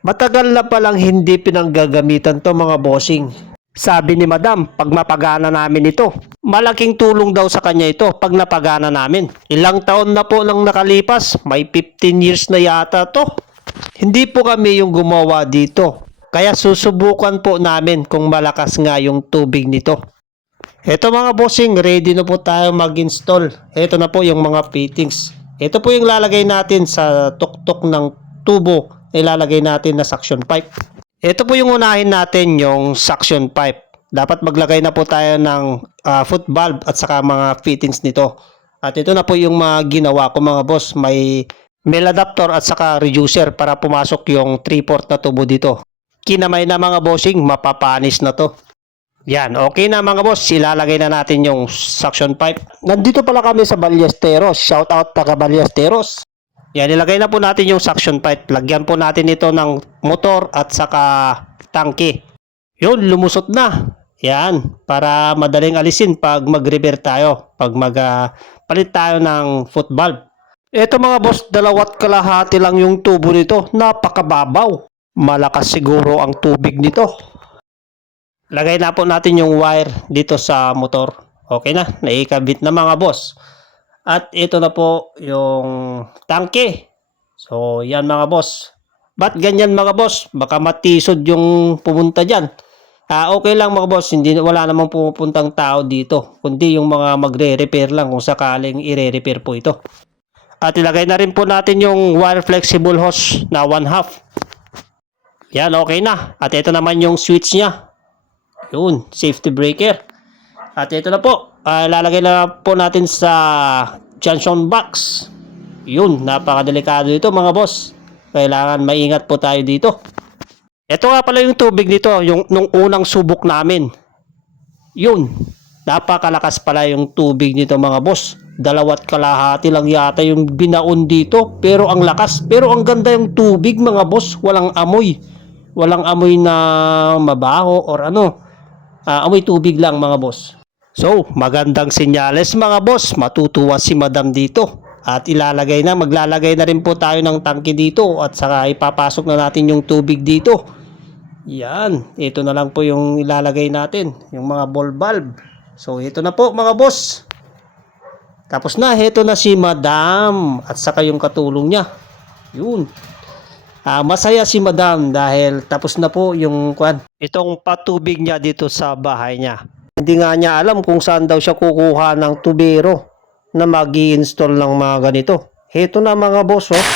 Matagal na palang hindi pinanggagamitan to mga bossing. Sabi ni Madam, pag mapagana namin ito. Malaking tulong daw sa kanya ito pag napagana namin. Ilang taon na po nang nakalipas, may 15 years na yata to. Hindi po kami yung gumawa dito. Kaya susubukan po namin kung malakas nga yung tubig nito. Ito mga bossing, ready na po tayo mag-install. Ito na po yung mga fittings. Ito po yung lalagay natin sa tuktok ng tubo na ilalagay natin na suction pipe. Ito po yung unahin natin, yung suction pipe. Dapat maglagay na po tayo ng foot valve at saka mga fittings nito. At ito na po yung mga ginawa ko mga boss. May male adapter at saka reducer para pumasok yung 3/4 na tubo dito. Kinamay na mga bossing, mapapanis na to. Yan, okay na mga boss, ilalagay na natin yung suction pipe. Nandito pala kami sa Ballesteros. Shout out taga Ballesteros. Yan, ilagay na po natin yung suction pipe. Lagyan po natin ito ng motor at saka tangke. Yun, lumusot na. Yan, para madaling alisin pag mag-repair tayo. Pag palit tayo ng foot valve. Ito mga boss, 2.5 lang yung tubo nito. Napakababaw. Malakas siguro ang tubig nito. Lagay na po natin yung wire dito sa motor. Okay na, naikabit na mga boss. At ito na po yung tangke. So, yan mga boss. Ba't ganyan mga boss? Baka matisod yung pumunta dyan. Okay lang mga boss, wala namang pumupuntang tao dito. Kundi yung mga magre-repair lang kung sakaling i-repair po ito. At ilagay na rin po natin yung wire flexible hose na 1/2. Yan, okay na. At ito naman yung switch niya. Yun, safety breaker. At ito na po, lalagay na po natin sa junction box. Yun, napakadelikado ito mga boss. Kailangan maingat po tayo dito. Ito nga pala yung tubig nito, nung unang subok namin. Yun, napakalakas pala yung tubig nito mga boss. 2.5 lang yata yung binaon dito, pero ang lakas. Pero ang ganda yung tubig mga boss, walang amoy. Walang amoy na mabaho or ano. Amoy tubig lang mga boss. So, magandang senyales mga boss. Matutuwa si Madam dito. At maglalagay na rin po tayo ng tangke dito. At saka ipapasok na natin yung tubig dito. Yan. Ito na lang po yung ilalagay natin. Yung mga ball valve. So, ito na po mga boss. Tapos na. Ito na si Madam. At saka yung katulong niya. Yun. Masaya si Madam dahil tapos na po yung itong patubig niya dito sa bahay niya. Hindi nga niya alam kung saan daw siya kukuha ng tubero na mag-i-install ng mga ganito. Heto na mga boss, oh.